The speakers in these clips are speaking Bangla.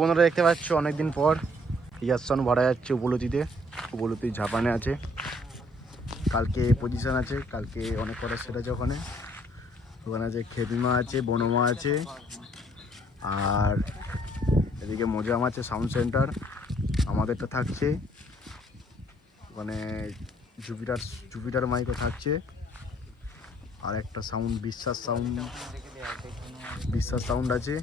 বন্ধুরা দেখতে পাচ্ছ অনেকদিন পর ইয়াসন ভরা যাচ্ছে উপলতিতে। উপলতি ঝাপানে আছে, কালকে পজিশন আছে, কালকে অনেক কটা সেট আছে ওখানে। ওখানে আছে খেপিমা আছে, বনমা আছে, আর এদিকে মোজাম আছে সাউন্ড সেন্টার। আমাদেরটা থাকছে ওখানে, জুপিটার মাইকও থাকছে, আর একটা সাউন্ড বিশ্বাস সাউন্ড আছে,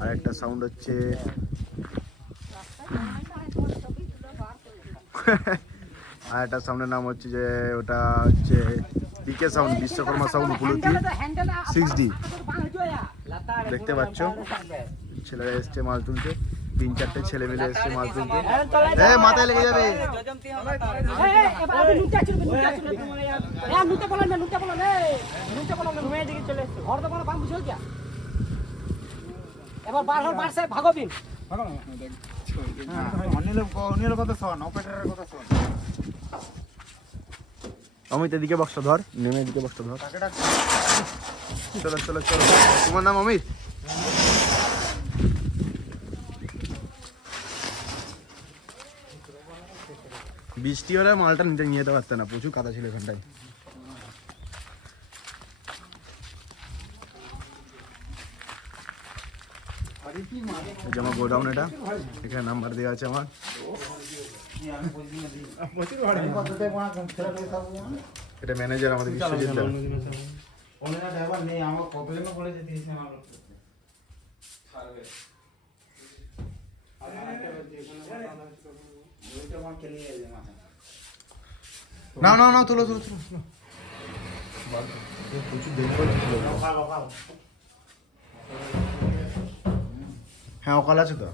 আর একটা সাউন্ড হচ্ছে আর একটা সাউন্ডের নাম হচ্ছে যে ওটা হচ্ছে পিকে সাউন্ড, বিশ্বকর্মা সাউন্ড উপলব্ধি 6D। দেখতে পাচ্ছ ছেলেরা এসছে মাছ তুলতে, 3-4টে ছেলে মিলে এসছে মাছ তুলতে। মাথায় লেগে যাবে। এবার বার হল বারসে ভাগবিন অমিত এদিকে বক্সটা ধর, নেমে এদিকে বক্সটা ধর। চলো চলো চলো। তোমার নাম অমিত? বৃষ্টি হলে মালটা নিয়ে যেতে পারতে না, প্রচুর কাদা ছিল এখানটায়। আমার গোডাউন, এটা এখানে নাম্বার দেওয়া আছে আমার। এটা ম্যানেজার আমাদের বিশ্বজিৎ দা। না না না, তুলো তুলো তুলো। প্রচুর দেরি করে। হ্যাঁ, অকাল আছে তো।